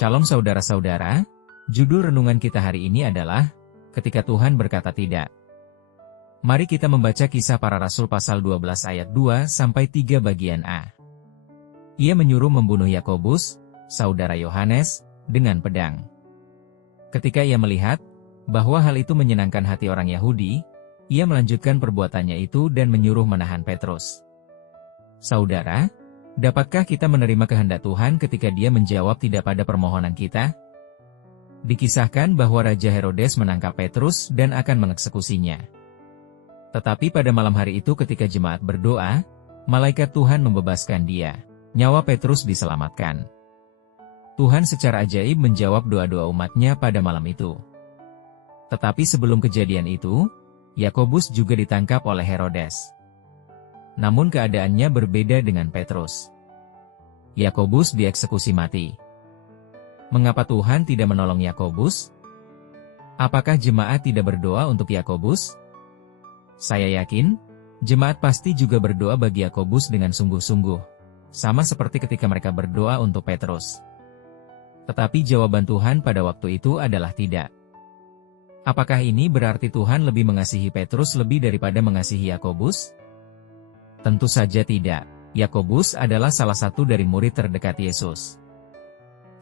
Shalom saudara-saudara, judul renungan kita hari ini adalah, Ketika Tuhan berkata tidak. Mari kita membaca Kisah Para Rasul pasal 12 ayat 2-3 bagian A. Ia menyuruh membunuh Yakobus, saudara Yohanes, dengan pedang. Ketika ia melihat bahwa hal itu menyenangkan hati orang Yahudi, ia melanjutkan perbuatannya itu dan menyuruh menahan Petrus. Saudara, dapatkah kita menerima kehendak Tuhan ketika Dia menjawab tidak pada permohonan kita? Dikisahkan bahwa Raja Herodes menangkap Petrus dan akan mengeksekusinya. Tetapi pada malam hari itu ketika jemaat berdoa, malaikat Tuhan membebaskan dia. Nyawa Petrus diselamatkan. Tuhan secara ajaib menjawab doa-doa umatnya pada malam itu. Tetapi sebelum kejadian itu, Yakobus juga ditangkap oleh Herodes. Namun keadaannya berbeda dengan Petrus. Yakobus dieksekusi mati. Mengapa Tuhan tidak menolong Yakobus? Apakah jemaat tidak berdoa untuk Yakobus? Saya yakin, jemaat pasti juga berdoa bagi Yakobus dengan sungguh-sungguh, sama seperti ketika mereka berdoa untuk Petrus. Tetapi jawaban Tuhan pada waktu itu adalah tidak. Apakah ini berarti Tuhan lebih mengasihi Petrus lebih daripada mengasihi Yakobus? Tentu saja tidak. Yakobus adalah salah satu dari murid terdekat Yesus.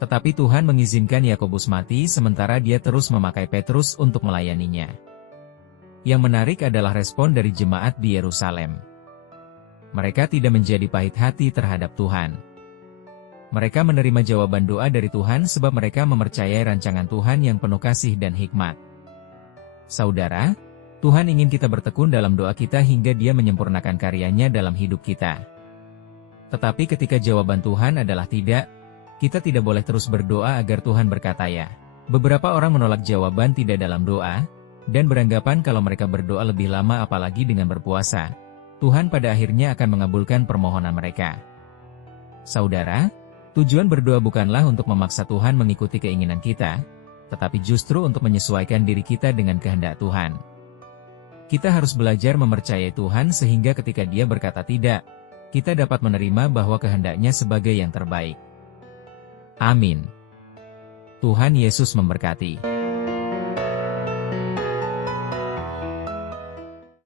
Tetapi Tuhan mengizinkan Yakobus mati sementara Dia terus memakai Petrus untuk melayaninya. Yang menarik adalah respon dari jemaat di Yerusalem. Mereka tidak menjadi pahit hati terhadap Tuhan. Mereka menerima jawaban doa dari Tuhan sebab mereka mempercayai rancangan Tuhan yang penuh kasih dan hikmat. Saudara, Tuhan ingin kita bertekun dalam doa kita hingga Dia menyempurnakan karyanya dalam hidup kita. Tetapi ketika jawaban Tuhan adalah tidak, kita tidak boleh terus berdoa agar Tuhan berkata ya. Beberapa orang menolak jawaban tidak dalam doa, dan beranggapan kalau mereka berdoa lebih lama apalagi dengan berpuasa, Tuhan pada akhirnya akan mengabulkan permohonan mereka. Saudara, tujuan berdoa bukanlah untuk memaksa Tuhan mengikuti keinginan kita, tetapi justru untuk menyesuaikan diri kita dengan kehendak Tuhan. Kita harus belajar mempercayai Tuhan sehingga ketika Dia berkata tidak, kita dapat menerima bahwa kehendaknya sebagai yang terbaik. Amin. Tuhan Yesus memberkati.